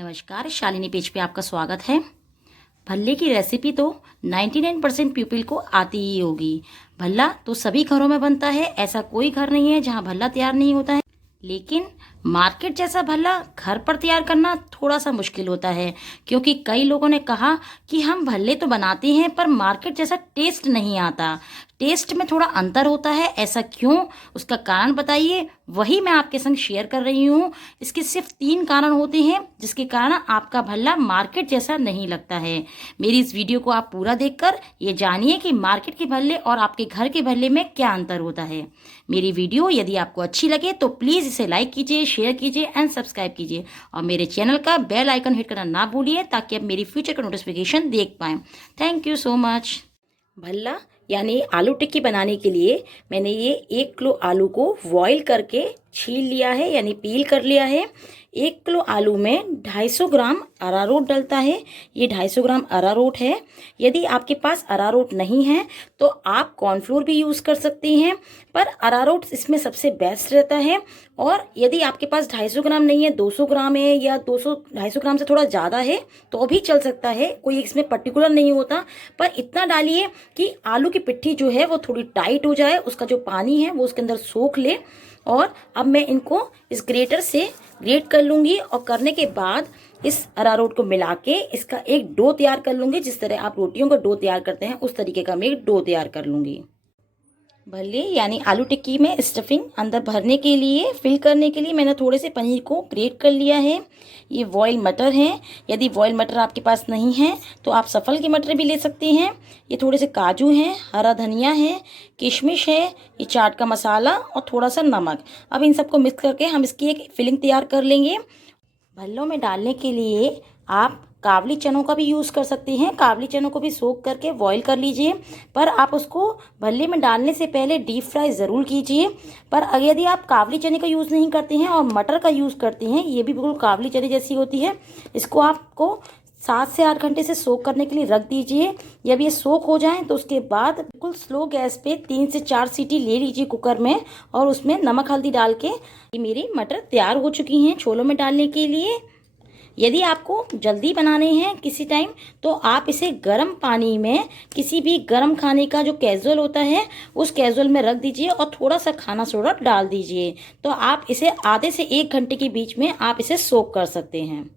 नमस्कार, शालिनी पेज पे आपका स्वागत है। भल्ले की रेसिपी तो 99% पीपल को आती ही होगी। भल्ला तो सभी घरों में बनता है, ऐसा कोई घर नहीं है जहां भल्ला तैयार नहीं होता है। लेकिन मार्केट जैसा भल्ला घर पर तैयार करना थोड़ा सा मुश्किल होता है, क्योंकि कई लोगों ने कहा कि हम भल्ले तो बनाते हैं पर मार्केट जैसा टेस्ट नहीं आता। टेस्ट में थोड़ा अंतर होता है, ऐसा क्यों? उसका कारण बताइए, वही मैं आपके संग शेयर कर रही हूँ। इसके सिर्फ 3 कारण होते हैं जिसके कारण आपका भल्ला मार्केट जैसा नहीं लगता है। मेरी इस वीडियो को आप पूरा देखकर ये जानिए कि मार्केट के भल्ले और आपके घर के भल्ले में क्या अंतर होता है। मेरी वीडियो यदि आपको अच्छी लगे तो प्लीज़ इसे लाइक कीजिए, शेयर कीजिए एंड सब्सक्राइब कीजिए, और मेरे चैनल का बेल आइकन हिट करना ना भूलिए ताकि आप मेरी फ्यूचर का नोटिफिकेशन देख पाएँ। Thank you so much. Bhalla यानी आलू टिक्की बनाने के लिए मैंने ये 1 किलो आलू को बॉईल करके छील लिया है, यानी पील कर लिया है। 1 किलो आलू में 250 ग्राम अरारोट डलता है। ये 250 ग्राम अरारोट है। यदि आपके पास अरारोट नहीं है तो आप कॉर्नफ्लोर भी यूज़ कर सकती हैं, पर अरारोट इसमें सबसे बेस्ट रहता है। और यदि आपके पास 250 ग्राम नहीं है, 200 ग्राम है या 250 ग्राम से थोड़ा ज़्यादा है तो भी चल सकता है, कोई इसमें पर्टिकुलर नहीं होता। पर इतना डालिए कि आलू की पिट्ठी जो है वो थोड़ी टाइट हो जाए, उसका जो पानी है वो उसके अंदर सोख ले। और अब मैं इनको इस ग्रेटर से ग्रेट कर लूँगी, और करने के बाद इस अरारोट को मिला के इसका एक डो तैयार कर लूँगी। जिस तरह आप रोटियों का डो तैयार करते हैं उस तरीके का मैं एक डो तैयार कर लूँगी। भल्ले यानी आलू टिक्की में स्टफिंग अंदर भरने के लिए, फिल करने के लिए मैंने थोड़े से पनीर को ग्रेट कर लिया है। ये बॉयल मटर हैं। यदि बॉयल मटर आपके पास नहीं है तो आप सफल के मटर भी ले सकते हैं। ये थोड़े से काजू हैं, हरा धनिया है, किशमिश है, ये चाट का मसाला और थोड़ा सा नमक। अब इन सबको मिक्स करके हम इसकी एक फिलिंग तैयार कर लेंगे। भल्लों में डालने के लिए आप काबली चनों का भी यूज़ कर सकते हैं। काबली चनों को भी सोख करके बॉईल कर लीजिए, पर आप उसको भल्ले में डालने से पहले डीप फ्राई ज़रूर कीजिए। पर अगर यदि आप काबली चने का यूज़ नहीं करते हैं और मटर का यूज़ करते हैं, ये भी बिल्कुल काबली चने जैसी होती है, इसको आपको 7 से 8 घंटे से सोख करने के लिए रख दीजिए। जब ये सोख हो जाए तो उसके बाद बिल्कुल स्लो गैस पे 3 से 4 सीटी ले लीजिए कुकर में, और उसमें नमक हल्दी डाल के ये मेरी मटर तैयार हो चुकी हैं छोलों में डालने के लिए। यदि आपको जल्दी बनाने हैं किसी टाइम तो आप इसे गर्म पानी में किसी भी गर्म खाने का जो कैजुअल होता है उस कैजुअल में रख दीजिए और थोड़ा सा खाना सोडा डाल दीजिए, तो आप इसे आधे से 1 घंटे के बीच में आप इसे सोक कर सकते हैं।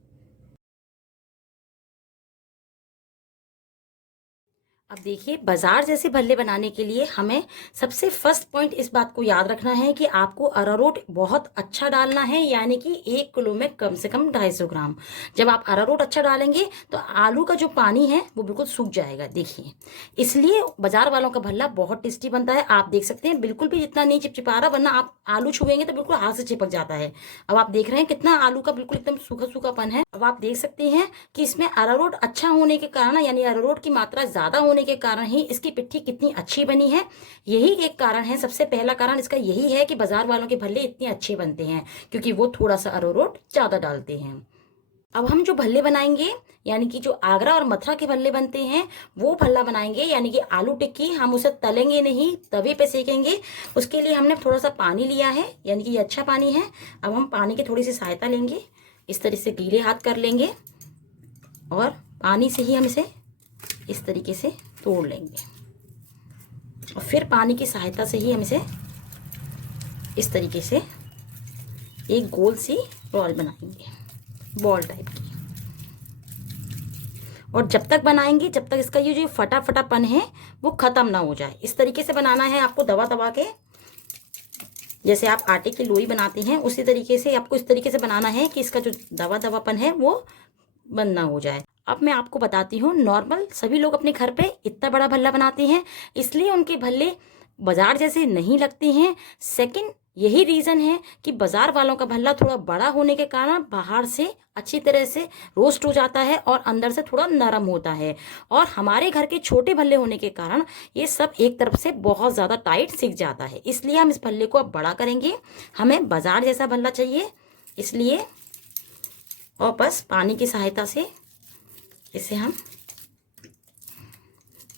अब देखिए, बाजार जैसे भल्ले बनाने के लिए हमें सबसे फर्स्ट पॉइंट इस बात को याद रखना है कि आपको अरारोट बहुत अच्छा डालना है, यानी कि 1 किलो में कम से कम 250 ग्राम। जब आप अरारोट अच्छा डालेंगे तो आलू का जो पानी है वो बिल्कुल सूख जाएगा। देखिए, इसलिए बाजार वालों का भल्ला बहुत टेस्टी बनता है। आप देख सकते हैं बिल्कुल भी इतना नहीं चिपचिपा रहा, वरना आप आलू छुएंगे तो बिल्कुल हाथ से चिपक जाता है। अब आप देख रहे हैं कितना आलू का बिल्कुल एकदम सूखा सूखापन है। अब आप देख सकते हैं कि इसमें अरारोट अच्छा होने के कारण, यानी अरारोट की मात्रा ज्यादा होने के कारण ही इसकी पिट्ठी कितनी अच्छी बनी है। यही एक कारण है, सबसे पहला कारण इसका यही है कि बाजार वालों के भल्ले इतने अच्छे बनते हैं, क्योंकि वो थोड़ा सा अरारोट ज्यादा डालते हैं। अब हम जो भल्ले बनाएंगे, यानी कि जो आगरा और मथुरा के भल्ले बनते हैं, वो भल्ला बनाएंगे, यानी कि आलू टिक्की। हम उसे तलेंगे नहीं, तवे पे सेकेंगे। उसके लिए हमने थोड़ा सा पानी लिया है, यानी कि ये अच्छा पानी है। अब हम पानी की थोड़ी सी सहायता लेंगे, इस तरह से गीले हाथ कर लेंगे और पानी से ही हम इसे इस तरीके से तोड़ लेंगे, और फिर पानी की सहायता से ही हम इसे इस तरीके से एक गोल सी बॉल बनाएंगे, बॉल टाइप की। और जब तक बनाएंगे जब तक इसका ये जो फटा फटापन है वो खत्म ना हो जाए। इस तरीके से बनाना है आपको, दबा दबा के, जैसे आप आटे की लोई बनाते हैं उसी तरीके से आपको इस तरीके से बनाना है कि इसका जो दबा दबापन है वो बंद ना हो जाए। अब मैं आपको बताती हूँ, नॉर्मल सभी लोग अपने घर पे इतना बड़ा भल्ला बनाते हैं, इसलिए उनके भल्ले बाजार जैसे नहीं लगते हैं। सेकंड यही रीज़न है कि बाजार वालों का भल्ला थोड़ा बड़ा होने के कारण बाहर से अच्छी तरह से रोस्ट हो जाता है और अंदर से थोड़ा नरम होता है, और हमारे घर के छोटे भल्ले होने के कारण ये सब एक तरफ से बहुत ज़्यादा टाइट सिक जाता है। इसलिए हम इस भल्ले को अब बड़ा करेंगे। हमें बाजार जैसा भल्ला चाहिए, इसलिए और बस पानी की सहायता से इसे हम,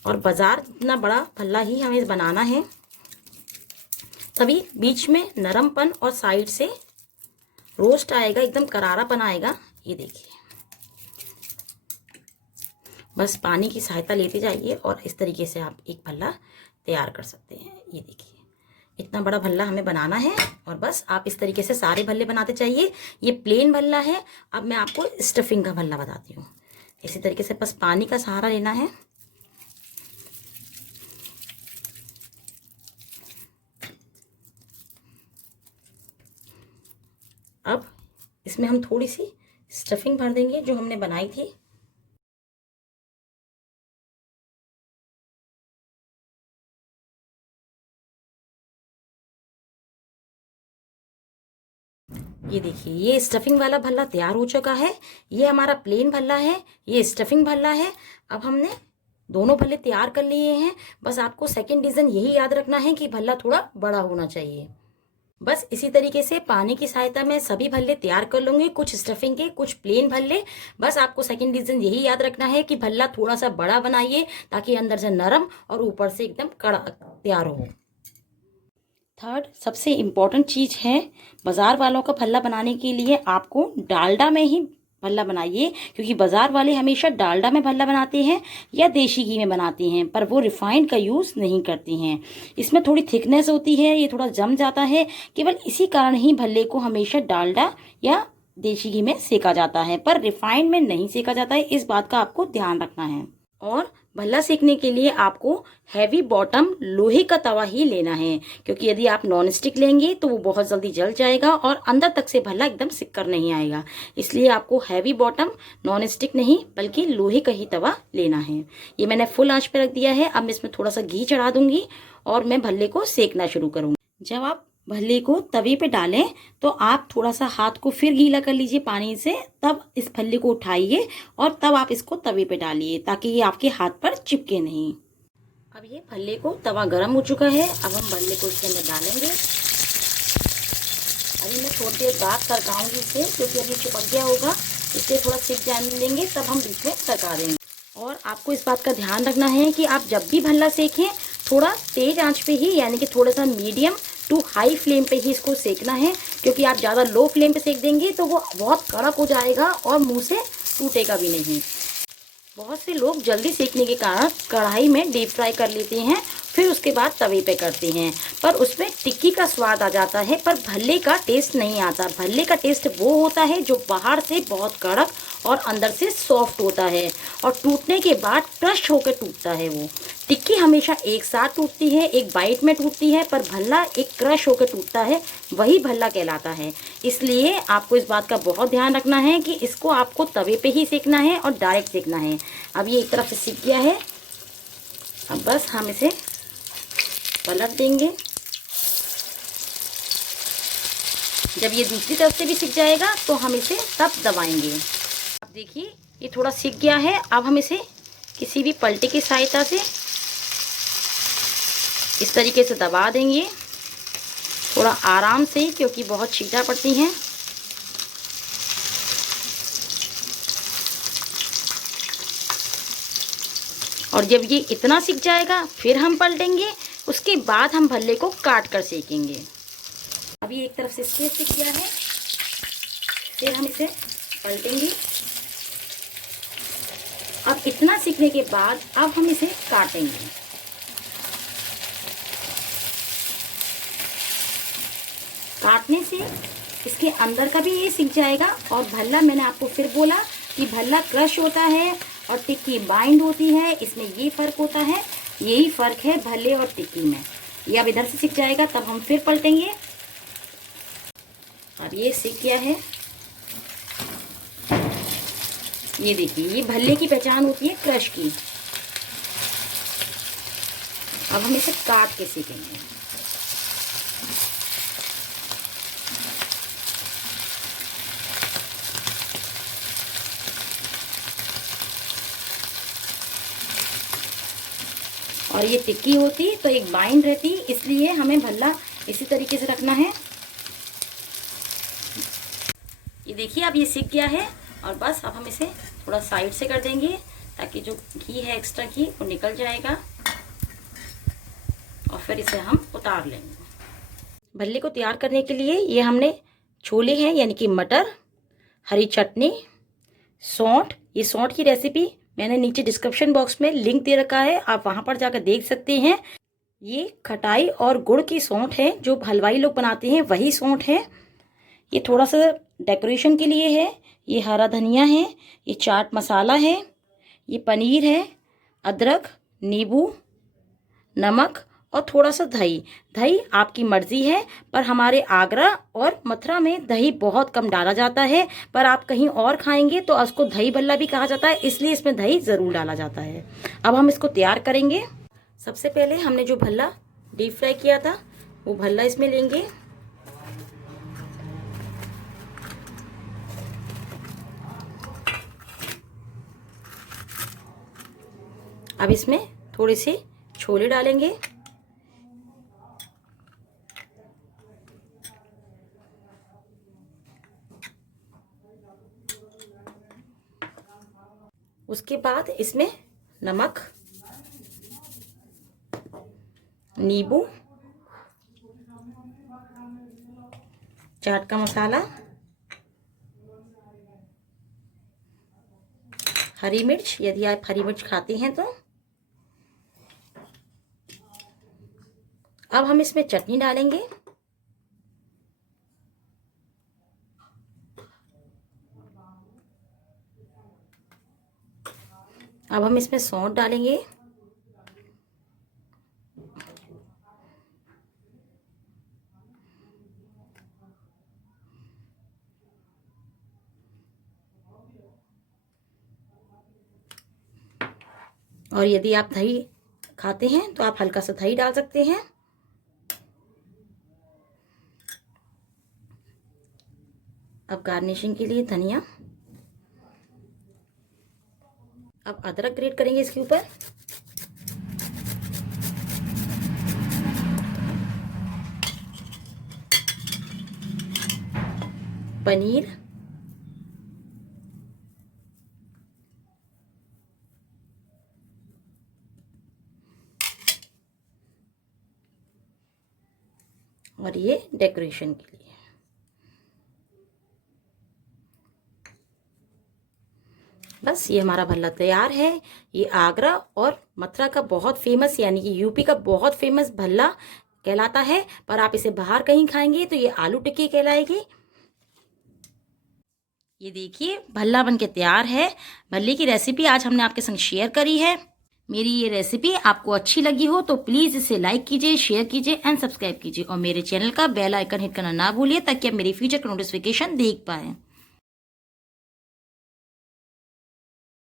और बाजार इतना बड़ा भल्ला ही हमें बनाना है, तभी बीच में नरमपन और साइड से रोस्ट आएगा, एकदम करारापन आएगा। ये देखिए, बस पानी की सहायता लेते जाइए और इस तरीके से आप एक भल्ला तैयार कर सकते हैं। ये देखिए, इतना बड़ा भल्ला हमें बनाना है और बस आप इस तरीके से सारे भल्ले बनाते चाहिए। ये प्लेन भल्ला है। अब मैं आपको स्टफिंग का भल्ला बताती हूँ। इसी तरीके से बस पानी का सहारा लेना है। अब इसमें हम थोड़ी सी स्टफिंग भर देंगे जो हमने बनाई थी। ये देखिए, ये स्टफिंग वाला भल्ला तैयार हो चुका है। ये हमारा प्लेन भल्ला है, ये स्टफिंग भल्ला है। अब हमने दोनों भल्ले तैयार कर लिए हैं। बस आपको सेकंड रीज़न यही याद रखना है कि भल्ला थोड़ा बड़ा होना चाहिए। बस इसी तरीके से पानी की सहायता में सभी भल्ले तैयार कर लूँगी, कुछ स्टफिंग के, कुछ प्लेन भल्ले। बस आपको सेकंड रीज़न यही याद रखना है कि भल्ला थोड़ा सा बड़ा बनाइए ताकि अंदर से नरम और ऊपर से एकदम कड़ा तैयार हो। थर्ड सबसे इम्पॉर्टेंट चीज़ है, बाज़ार वालों का भल्ला बनाने के लिए आपको डालडा में ही भल्ला बनाइए, क्योंकि बाज़ार वाले हमेशा डालडा में भल्ला बनाते हैं या देशी घी में बनाते हैं, पर वो रिफाइंड का यूज़ नहीं करते हैं। इसमें थोड़ी थिकनेस होती है, ये थोड़ा जम जाता है। केवल इसी कारण ही भल्ले को हमेशा डालडा या देशी घी में सेका जाता है, पर रिफाइंड में नहीं सेका जाता है। इस बात का आपको ध्यान रखना है। और भल्ला सेकने के लिए आपको हैवी बॉटम लोहे का तवा ही लेना है, क्योंकि यदि आप नॉन स्टिक लेंगे तो वो बहुत जल्दी जल जाएगा और अंदर तक से भल्ला एकदम सिक कर नहीं आएगा। इसलिए आपको हैवी बॉटम, नॉन स्टिक नहीं बल्कि लोहे का ही तवा लेना है। ये मैंने फुल आंच पे रख दिया है। अब मैं इसमें थोड़ा सा घी चढ़ा दूंगी और मैं भल्ले को सेकना शुरू करूंगी। जब आप भल्ले को तवे पे डालें तो आप थोड़ा सा हाथ को फिर गीला कर लीजिए पानी से, तब इस भल्ले को उठाइए और तब आप इसको तवे पे डालिए ताकि ये आपके हाथ पर चिपके नहीं। अब ये भल्ले को तवा गर्म हो चुका है। अब हम भल्ले को इसके अंदर डालेंगे। अभी मैं थोड़ी देर बाद सरकाऊंगी इसे, क्योंकि अभी चिपक गया होगा, इसलिए थोड़ा सिक जाने देंगे, तब हम बीच में सरका देंगे। और आपको इस बात का ध्यान रखना है कि आप जब भी भल्ला सेकें थोड़ा तेज आंच पे ही, यानी कि थोड़ा सा मीडियम टू हाई फ्लेम पे ही इसको सेकना है, क्योंकि आप ज़्यादा लो फ्लेम पे सेक देंगे तो वो बहुत कड़क हो जाएगा और मुंह से टूटेगा भी नहीं। बहुत से लोग जल्दी सेकने के कारण कढ़ाई में डीप फ्राई कर लेते हैं, फिर उसके बाद तवे पे करते हैं, पर उसमें टिक्की का स्वाद आ जाता है पर भल्ले का टेस्ट नहीं आता। भल्ले का टेस्ट वो होता है जो बाहर से बहुत कड़क और अंदर से सॉफ्ट होता है और टूटने के बाद क्रश होकर टूटता है। वो टिक्की हमेशा एक साथ टूटती है, एक बाइट में टूटती है, पर भल्ला एक क्रश होकर टूटता है, वही भल्ला कहलाता है। इसलिए आपको इस बात का बहुत ध्यान रखना है कि इसको आपको तवे पे ही सेकना है और डायरेक्ट सेकना है। अब ये एक तरफ से सिक गया है। अब बस हम इसे पलट देंगे। जब ये दूसरी तरफ से भी सिक जाएगा तो हम इसे तब दबाएंगे। अब देखिए ये थोड़ा सिक गया है। अब हम इसे किसी भी पलटे की सहायता से इस तरीके से दबा देंगे, थोड़ा आराम से, क्योंकि बहुत छींटा पड़ती हैं। और जब ये इतना सिक जाएगा फिर हम पलटेंगे, उसके बाद हम भल्ले को काट कर सेकेंगे। अभी एक तरफ से इसके सिक गया है, फिर हम इसे पलटेंगे। अब इतना सीखने के बाद अब हम इसे काटेंगे। काटने से इसके अंदर का भी ये सीख जाएगा और भल्ला, मैंने आपको फिर बोला कि भल्ला क्रश होता है और टिक्की बाइंड होती है, इसमें ये फ़र्क होता है। यही फ़र्क है भल्ले और टिक्की में। ये अब इधर से सीख जाएगा, तब हम फिर पलटेंगे। अब ये सीख गया है। ये देखिए, ये भल्ले की पहचान होती है क्रश की। अब हम इसे काट के सीखेंगे। और ये टिक्की होती तो एक बाइंड रहती, इसलिए हमें भल्ला इसी तरीके से रखना है। ये देखिए अब ये सीख गया है और बस अब हम इसे थोड़ा साइड से कर देंगे ताकि जो घी है एक्स्ट्रा घी वो निकल जाएगा और फिर इसे हम उतार लेंगे। भल्ले को तैयार करने के लिए ये हमने छोले हैं, यानी कि मटर, हरी चटनी, सौंठ। ये सौंठ की रेसिपी मैंने नीचे डिस्क्रिप्शन बॉक्स में लिंक दे रखा है, आप वहाँ पर जाकर देख सकते हैं। ये खटाई और गुड़ की सौंठ है, जो हलवाई लोग बनाते हैं वही सौंठ है। ये थोड़ा सा डेकोरेशन के लिए है। ये हरा धनिया है, ये चाट मसाला है, ये पनीर है, अदरक, नींबू, नमक और थोड़ा सा दही। दही आपकी मर्जी है, पर हमारे आगरा और मथुरा में दही बहुत कम डाला जाता है, पर आप कहीं और खाएंगे तो उसको दही भल्ला भी कहा जाता है, इसलिए इसमें दही ज़रूर डाला जाता है। अब हम इसको तैयार करेंगे। सबसे पहले हमने जो भल्ला डीप फ्राई किया था वो भल्ला इसमें लेंगे। अब इसमें थोड़े से छोले डालेंगे। उसके बाद इसमें नमक, नींबू, चाट का मसाला, हरी मिर्च यदि आप हरी मिर्च खाते हैं तो। अब हम इसमें चटनी डालेंगे। अब हम इसमें सौंठ डालेंगे। और यदि आप दही खाते हैं तो आप हल्का सा दही डाल सकते हैं। अब गार्निशिंग के लिए धनिया। अब अदरक ग्रेट करेंगे इसके ऊपर। पनीर, और ये डेकोरेशन के लिए। बस ये हमारा भल्ला तैयार है। ये आगरा और मथुरा का बहुत फेमस, यानी कि यूपी का बहुत फेमस भल्ला कहलाता है, पर आप इसे बाहर कहीं खाएंगे तो ये आलू टिक्की कहलाएगी। ये देखिए भल्ला बनके तैयार है। भल्ले की रेसिपी आज हमने आपके संग शेयर करी है। मेरी ये रेसिपी आपको अच्छी लगी हो तो प्लीज़ इसे लाइक कीजिए, शेयर कीजिए एंड सब्सक्राइब कीजिए, और मेरे चैनल का बेल आइकन हिट करना ना भूलिए ताकि आप मेरी फ्यूचर का नोटिफिकेशन देख पाएँ।